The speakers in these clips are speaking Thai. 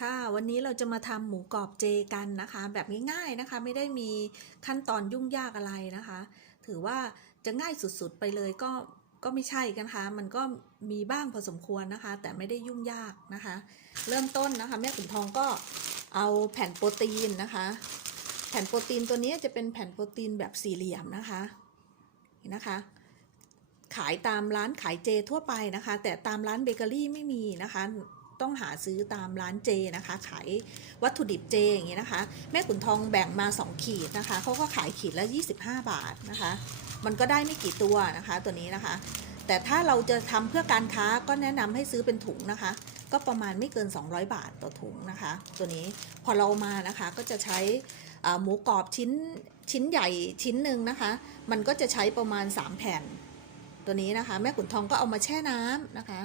ค่ะ วันนี้เราจะมาทำหมูกรอบเจกันนะคะ แบบง่ายๆนะคะ ไม่ได้มีขั้นตอนยุ่งยากอะไรนะคะ ถือว่าจะง่ายสุดๆไปเลยก็ก็ไม่ใช่กันคะมันก็มีบ้างพอสมควรนะคะ แต่ไม่ได้ยุ่งยากนะคะ เริ่มต้นนะคะแม่ขุนทองก็เอาแผ่นโปรตีนนะคะ แผ่นโปรตีนตัวนี้จะเป็นแผ่นโปรตีนแบบสี่เหลี่ยมนะคะนี่นะคะขายตามร้านขายเจทั่วไปนะคะ แต่ตามร้านเบเกอรี่ไม่มีนะคะ ต้องหาซื้อตามร้านเจนะคะ ขายวัตถุดิบเจอย่างนี้นะคะ แม่ขุนทองแบ่งมา 2 ขีดนะคะเขาก็ขายขีดละ 25 บาทนะคะ มันก็ได้ไม่กี่ตัวนะคะตัวนี้นะคะ แต่ถ้าเราจะทำเพื่อการค้าก็แนะนำให้ซื้อเป็นถุงนะคะ ก็ประมาณไม่เกิน 200 บาทต่อถุงนะคะ ตัวนี้พอเรามานะคะก็จะใช้หมูกรอบชิ้นชิ้นใหญ่ชิ้นหนึ่งนะคะ มันก็จะใช้ประมาณ 3 แผ่น ตัวนี้นะคะ แม่ขุนทองก็เอามาแช่น้ำนะคะ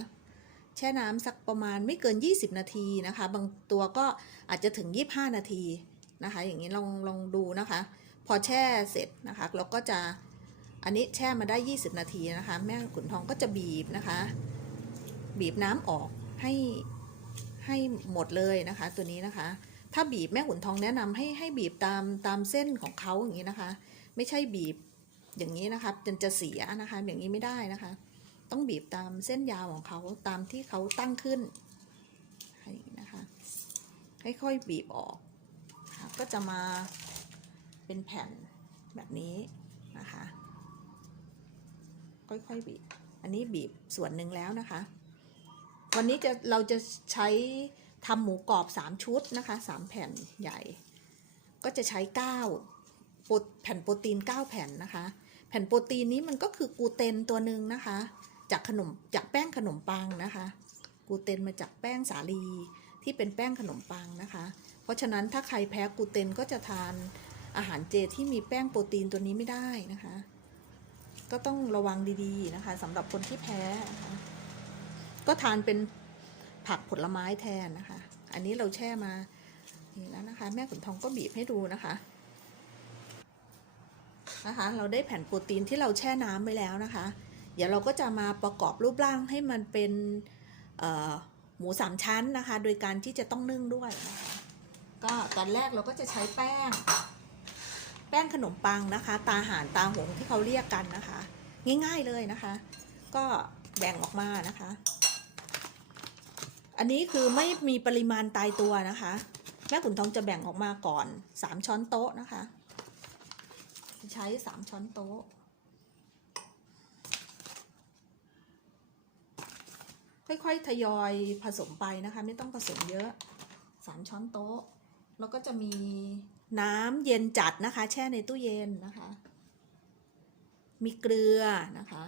แช่น้ำสักประมาณไม่เกิน 20 นาทีนะคะ บางตัวก็อาจจะถึง 25 นาทีนะคะ อย่างนี้ลองลองดูนะคะ พอแช่เสร็จนะคะเราก็จะอันนี้แช่มาได้ 20 นาทีนะคะ แม่ขุนทองก็จะบีบนะคะ บีบน้ำออกให้ให้หมดเลยนะคะ ตัวนี้นะคะ ถ้าบีบแม่ขุนทองแนะนำให้ให้บีบตามตามเส้นของเขาอย่างนี้นะคะ ไม่ใช่บีบอย่างนี้นะคะจนจะเสียนะคะ อย่างนี้ไม่ได้นะคะ ต้องบีบตามเส้นยาวของเขาตามที่เขาตั้งขึ้นให้นะคะค่อยๆบีบออกก็จะมาเป็นแผ่นแบบนี้นะคะค่อยๆบีบ อันนี้บีบส่วนหนึ่งแล้วนะคะ วันนี้จะเราจะใช้ทำหมูกรอบ 3 ชุดนะคะ3แผ่นใหญ่ ก็จะใช้9แผ่นโปรตีน 9 แผ่นนะคะ แผ่นโปรตีนนี้มันก็คือกูเตนตัวหนึ่งนะคะ จากขนมจากแป้งขนมปังนะคะกูเตนมาจากแป้งสาลีที่เป็นแป้งขนมปังนะคะ เพราะฉะนั้นถ้าใครแพ้กูเตนก็จะทานอาหารเจที่มีแป้งโปรตีนตัวนี้ไม่ได้นะคะ ก็ต้องระวังดีๆนะคะสำหรับคนที่แพ้นะคะก็ทานเป็นผักผลไม้แทนนะคะ อันนี้เราแช่มานี่แล้วนะคะ แม่ขุนทองก็บีบให้ดูนะคะนะคะ เราได้แผ่นโปรตีนที่เราแช่น้ำไว้แล้วนะคะ ดี๋ยวเราก็จะมาประกอบรูปร่างให้มันเป็นหมูสามชั้นนะคะ โดยการที่จะต้องนึ่งด้วยนะคะก็ตอนแรกเราก็จะใช้แป้ง แป้งขนมปังนะคะ ตาหานตาหงที่เขาเรียกกันนะคะ ง่ายๆเลยนะคะ ก็แบ่งออกมานะคะ อันนี้คือไม่มีปริมาณตายตัวนะคะ แม่ขุนทองจะแบ่งออกมาก่อน 3 ช้อนโต๊ะนะคะ ใช้ 3 ช้อนโต๊ะ ค่อยๆ ทยอยผสมไปนะคะ ไม่ต้องผสมเยอะ3ช้อนโต๊ะ แล้วก็จะมีน้ำเย็นจัดนะคะ แช่ในตู้เย็นนะคะ มีเกลือนะคะ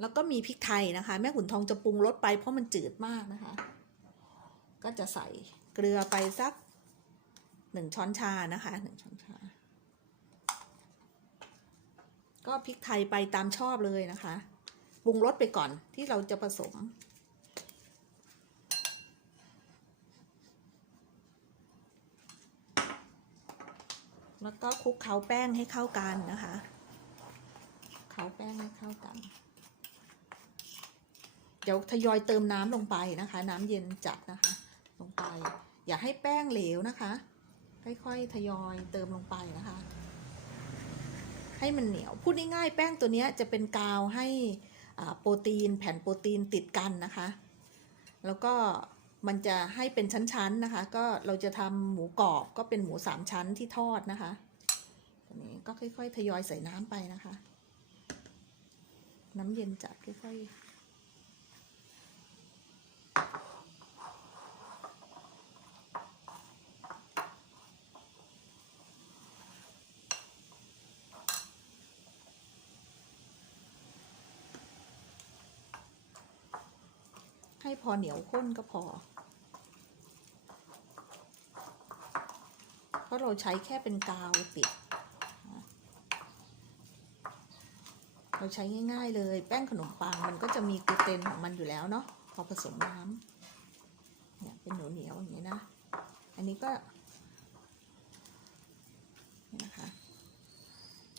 แล้วก็มีพริกไทยนะคะ แม่ขุนทองจะปรุงรสไปเพราะมันจืดมากนะคะ ก็จะใส่เกลือไปสักหนึ่งช้อนชานะคะหนึ่งช้อนชา ก็พริกไทยไปตามชอบเลยนะคะ ปรุงรสไปก่อนที่เราจะผสม แล้วก็คลุกเคล้าแป้งให้เข้ากันนะคะเคล้าแป้งให้เข้ากัน เดี๋ยวทยอยเติมน้ำลงไปนะคะ น้ำเย็นจัดนะคะ ลงไป อย่าให้แป้งเหลวนะคะ ค่อยๆทยอยเติมลงไปนะคะให้มันเหนียว พูดง่ายๆ แป้งตัวนี้จะเป็นกาวให้ โปรตีนแผ่นโปรตีนติดกันนะคะ แล้วก็มันจะให้เป็นชั้นๆนะคะ ก็เราจะทำหมูกรอบก็เป็นหมูสามชั้นที่ทอดนะคะอันนี้ก็ค่อยๆ ทยอยใส่น้ำไปนะคะ น้ำเย็นจัดค่อยๆ ให้พอเหนียวข้นก็พอ เพราะเราใช้แค่เป็นกาวติด เราใช้ง่าย ๆ เลย แป้งขนมปังมันก็จะมีกลูเตนของมันอยู่แล้วเนาะ พอผสมน้ำเนี่ยเป็นเหนียวๆอย่างนี้นะ อันนี้ก็นี่นะคะ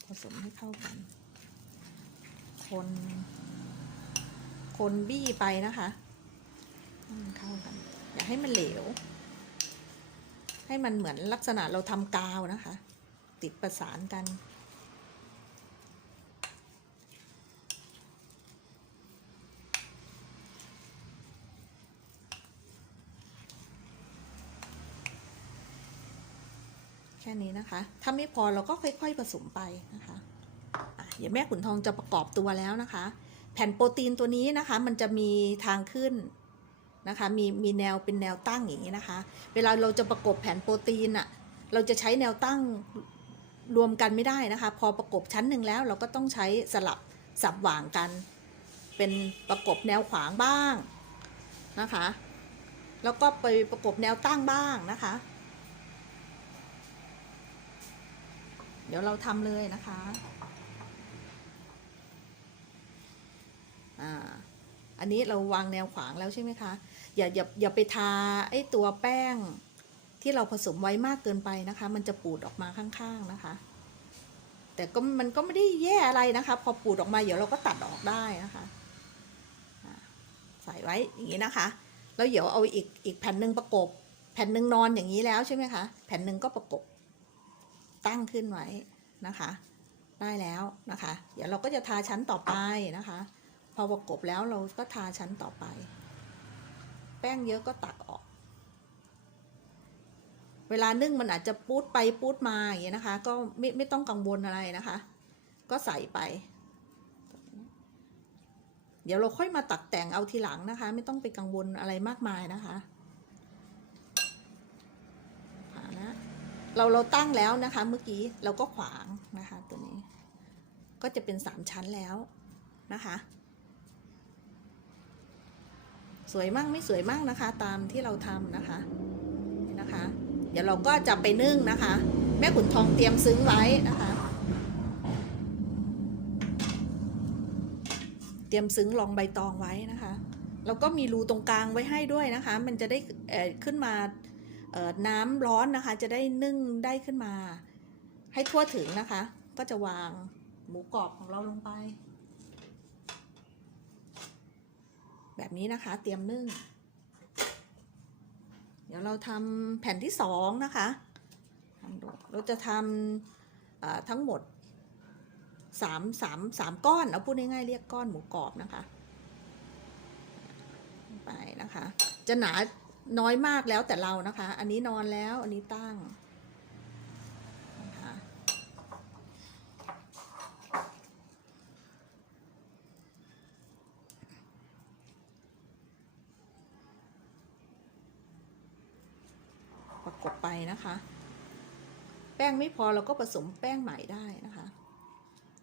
ผสมให้เข้ากัน คน คนบี้ไปนะคะ เข้ากัน อย่าให้มันเหลว ให้มันเหมือนลักษณะเราทำกาวนะคะ ติดประสานกัน แค่นี้นะคะ ถ้าไม่พอเราก็ค่อย ๆ ผสมไปนะคะอะเดี๋ยวแม่ขุนทองจะประกอบตัวแล้วนะคะ แผ่นโปรตีนตัวนี้นะคะ มันจะมีทางขึ้น นะคะมีมีแนวเป็นแนวตั้งอย่างนี้นะคะ เวลาเราจะประกบแผ่นโปรตีนอะเราจะใช้แนวตั้งรวมกันไม่ได้นะคะ พอประกบชั้นหนึ่งแล้วเราก็ต้องใช้สลับสับหว่างกัน เป็นประกบแนวขวางบ้างนะคะ แล้วก็ไปประกบแนวตั้งบ้างนะคะ เดี๋ยวเราทำเลยนะคะอ่าอันนี้เราวางแนวขวางแล้วใช่ไหมคะ อย่าอย่าอย่าไปทาไอ้ตัวแป้งที่เราผสมไว้มากเกินไปนะคะ มันจะปูดออกมาข้างๆนะคะ แต่ก็มันก็ไม่ได้แย่อะไรนะคะ พอปูดออกมาเดี๋ยวเราก็ตัดออกได้นะคะใส่ไว้อย่างนี้นะคะ แล้วเดี๋ยวเอาอีกอีกแผ่นหนึ่งประกบ แผ่นหนึ่งนอนอย่างนี้แล้วใช่ไหมคะ แผ่นหนึ่งก็ประกบ ตั้งขึ้นไว้นะคะ ได้แล้วนะคะ เดี๋ยวเราก็จะทาชั้นต่อไปนะคะ พอประกบแล้วเราก็ทาชั้นต่อไป แป้งเยอะก็ตักออก เวลานึ่งมันอาจจะปูดไปปูดมาอย่างเงี้ยนะคะ ก็ไม่ไม่ต้องกังวลอะไรนะคะ ก็ใส่ไป เดี๋ยวเราค่อยมาตัดแต่งเอาทีหลังนะคะ ไม่ต้องไปกังวลอะไรมากมายนะคะอ่านะเราเราตั้งแล้วนะคะ เมื่อกี้เราก็ขวางนะคะ ตัวนี้ ก็จะเป็นสามชั้นแล้วนะคะ สวยมากไม่สวยมากนะคะ ตามที่เราทำนะคะนะคะ เดี๋ยวเราก็จะไปนึ่งนะคะ แม่ขุนทองเตรียมซึ้งไว้นะคะ เตรียมซึ้งรองใบตองไว้นะคะแล้วก็มีรูตรงกลางไว้ให้ด้วยนะคะ มันจะได้เอ่อขึ้นมาเอ่อน้ำร้อนนะคะ จะได้นึ่งได้ขึ้นมา ให้ทั่วถึงนะคะ ก็จะวางหมูกรอบของเราลงไป แบบนี้นะคะ เตรียมนึ่ง เดี๋ยวเราทำแผ่นที่สองนะคะทำดูเราจะทำทั้งหมดสามสามสามก้อนเอาพูดง่ายๆเรียกก้อนหมูกรอบนะคะ ไปนะคะ จะหนาน้อยมากแล้วแต่เรานะคะ อันนี้นอนแล้วอันนี้ตั้งนะคะ ประกไปนะคะ แป้งไม่พอเราก็ผสมแป้งใหม่ได้นะคะ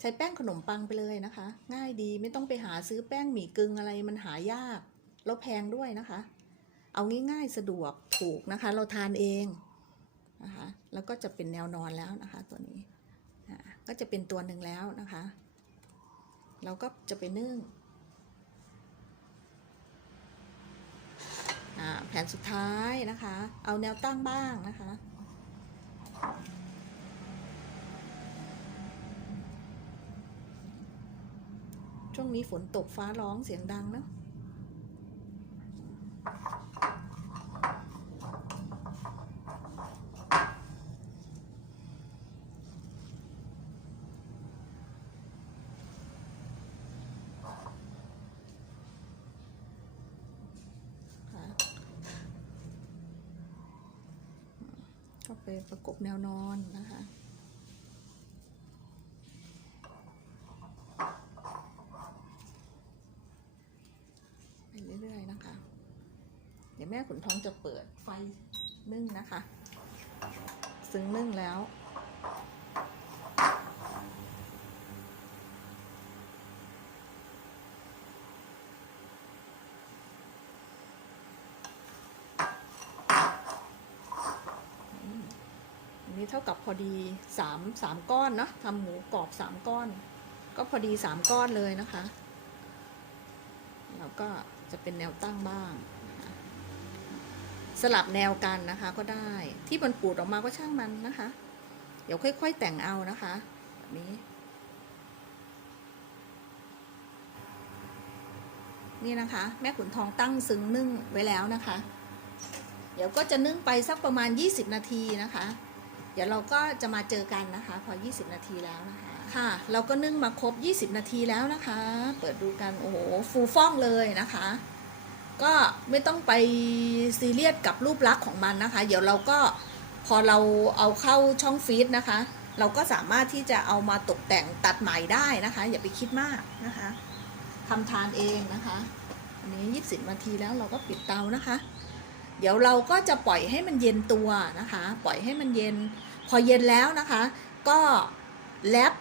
ใช้แป้งขนมปังไปเลยนะคะ ง่ายดีไม่ต้องไปหาซื้อแป้งหมี่กึ่งอะไรมันหายาก แล้วแพงด้วยนะคะ เอาง่ายๆสะดวกถูกนะคะ เราทานเองนะคะแล้วก็จะเป็นแนวนอนแล้วนะคะตัวนี้ก็จะเป็นตัวหนึ่งแล้วนะคะ เราก็จะไปนึ่งอ่าแผนสุดท้ายนะคะ เอาแนวตั้งบ้างนะคะ ช่วงนี้ฝนตกฟ้าร้องเสียงดังเนาะก็ ไปประกบแนวนอนนะคะไปเรื่อยๆนะคะ เดี๋ยวแม่ขุนทองจะเปิดไฟนึ่งนะคะ ซึ่งนึ่งแล้ว อั นี้เท่ากับพอดีสามสามก้อนเนาะทำหมูกรอบสามก้อน ก็พอดีสามก้อนเลยนะคะแล้วก็จะเป็นแนวตั้งบ้างนะคะสลับแนวกันนะคะก็ได้ที่มันปูดออกมาก็ช่างมันนะคะ เดี๋ยวค่อย ๆ แต่งเอานะคะแบบนี้ นี่นะคะ แม่ขุนทองตั้งซึ้งนึ่งไว้แล้วนะคะ เดี๋ยวก็จะนึ่งไปสักประมาณ 20 นาทีนะคะ เดี๋ยวเราก็จะมาเจอกันนะคะ พอ 20 นาทีแล้วนะคะ ค่ะ เราก็นึ่งมาครบ 20 นาทีแล้วนะคะ เปิดดูกันโอ้โหฟูฟ่องเลยนะคะ ก็ไม่ต้องไปซีเรียสกับรูปลักษณ์ของมันนะคะ เดี๋ยวเราก็พอเราเอาเข้าช่องฟีดนะคะ เราก็สามารถที่จะเอามาตกแต่งตัดใหม่ได้นะคะ อย่าไปคิดมากนะคะทำทานเองนะคะ อันนี้ 20 นาทีแล้วเราก็ปิดเตานะคะ เดี๋ยวเราก็จะปล่อยให้มันเย็นตัวนะคะ ปล่อยให้มันเย็น พอเย็นแล้วนะคะ ก็แลบ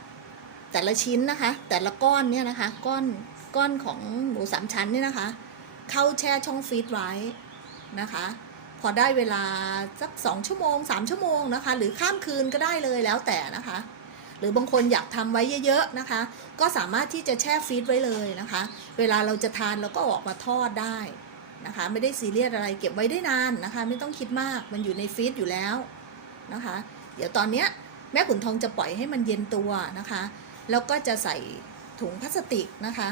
แต่ละชิ้นนะคะ แต่ละก้อนเนี่ยนะคะ ก้อนก้อนของหมูสามชั้นเนี่ยนะคะ เข้าแช่ช่องฟรีซไว้นะคะ พอได้เวลาสักสองชั่วโมงสามชั่วโมงนะคะ หรือข้ามคืนก็ได้เลยแล้วแต่นะคะ หรือบางคนอยากทำไว้เยอะๆนะคะ ก็สามารถที่จะแช่ฟรีซไว้เลยนะคะ เวลาเราจะทานเราก็ออกมาทอดได้ นะคะ ไม่ได้ซีเรียสอะไรเก็บไว้ได้นานนะคะ ไม่ต้องคิดมากมันอยู่ในฟรีซอยู่แล้วนะคะ เดี๋ยวตอนเนี้ยแม่ขุนทองจะปล่อยให้มันเย็นตัวนะคะ แล้วก็จะใส่ถุงพลาสติกนะคะ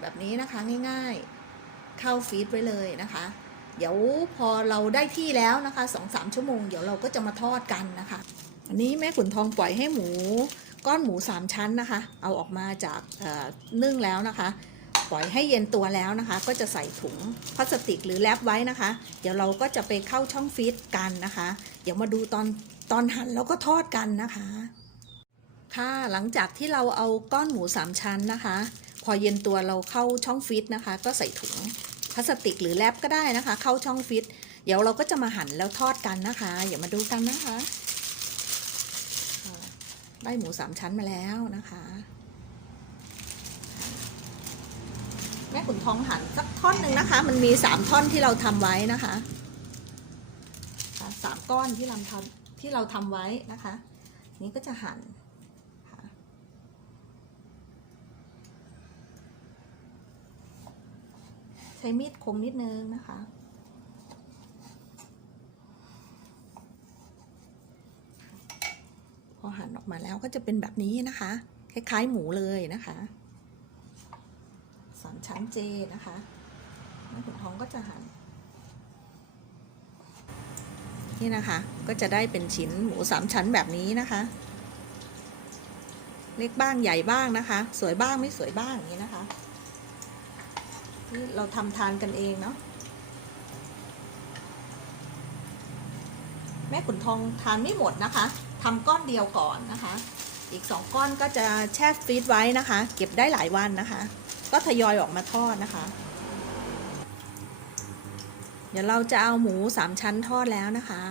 แบบนี้นะคะง่ายๆเข้าฟรีซไว้เลยนะคะ เดี๋ยวพอเราได้ที่แล้วนะคะสองสามชั่วโมงเดี๋ยวเราก็จะมาทอดกันนะคะอันนี้แม่ขุนทองปล่อยให้หมูก้อนหมูสามชั้นนะคะ เอาออกมาจากเอ่อนึ่งแล้วนะคะ ปล่อยให้เย็นตัวแล้วนะคะ ก็จะใส่ถุงพลาสติกหรือแรปไว้นะคะ เดี๋ยวเราก็จะไปเข้าช่องฟรีซกันนะคะ เดี๋ยวมาดูตอนตอนหั่นแล้วก็ทอดกันนะคะ ค่ะหลังจากที่เราเอาก้อนหมูสามชั้นนะคะ พอเย็นตัวเราเข้าช่องฟรีซนะคะ ก็ใส่ถุงพลาสติกหรือแรปก็ได้นะคะ เข้าช่องฟรีซเดี๋ยวเราก็จะมาหั่นแล้วทอดกันนะคะอย่ามาดูกันนะคะ ได้หมูสามชั้นมาแล้วนะคะ แม่ขุนทองหั่นสักท่อนหนึ่งนะคะ มันมีสามท่อนที่เราทำไว้นะคะสามก้อนที่เราทำที่เราทำไว้นะคะ นี้ก็จะหั่นใช้มีดคมนิดนึงนะคะพอหั่นออกมาแล้วก็จะเป็นแบบนี้นะคะ คล้ายๆหมูเลยนะคะ ชั้นเจนะคะแม่ขุนทองก็จะหั่นนี่นะคะ ก็จะได้เป็นชิ้นหมูสามชั้นแบบนี้นะคะ เล็กบ้างใหญ่บ้างนะคะ สวยบ้างไม่สวยบ้างอย่างนี้นะคะนี่เราทำทานกันเองเนาะแม่ขุนทองทานไม่หมดนะคะทำก้อนเดียวก่อนนะคะ อีกสองก้อนก็จะแช่ฟรีซไว้นะคะ เก็บได้หลายวันนะคะ ก็ทยอยออกมาทอดนะคะ เดี๋ยวเราจะเอาหมูสามชั้นทอดแล้วนะคะ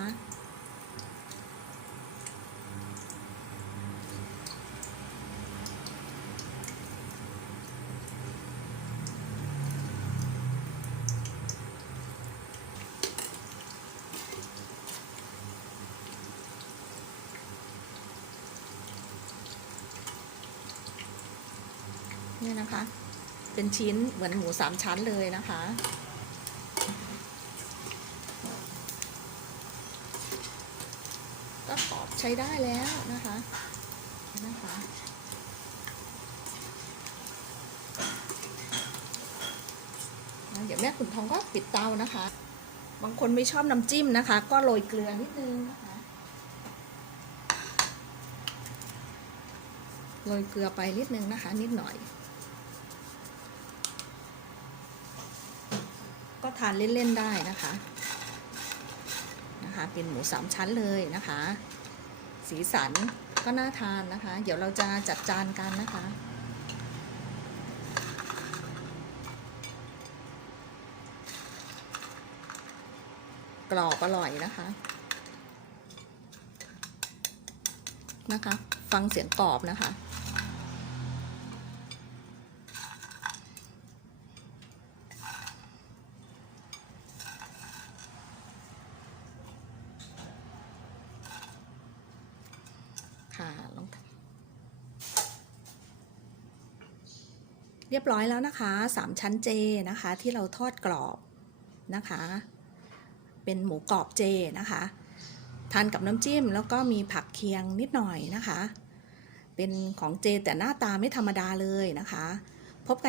เนี่ยนะคะ เป็นชิ้นเหมือนหมูสามชั้นเลยนะคะ ก็ขอบใช้ได้แล้วนะคะนะคะเดี๋ยวแม่ขุนทองก็ปิดเตานะคะ บางคนไม่ชอบน้ำจิ้มนะคะ ก็โรยเกลือนิดนึงนะคะโรยเกลือไปนิดนึงนะคะ นิดหน่อย ก็ทานเล่นๆได้นะคะนะคะเป็นหมูสามชั้นเลยนะคะ สีสันก็น่าทานนะคะ เดี๋ยวเราจะจัดจานกันนะคะกรอบอร่อยนะคะ นะคะ ฟังเสียงกรอบนะคะค่ะลอง เรียบร้อยแล้วนะคะสามชั้นเจนะคะ ที่เราทอดกรอบนะคะ เป็นหมูกรอบเจนะคะทานกับน้ำจิ้มแล้วก็มีผักเคียงนิดหน่อยนะคะ เป็นของเจแต่หน้าตาไม่ธรรมดาเลยนะคะ พบกัน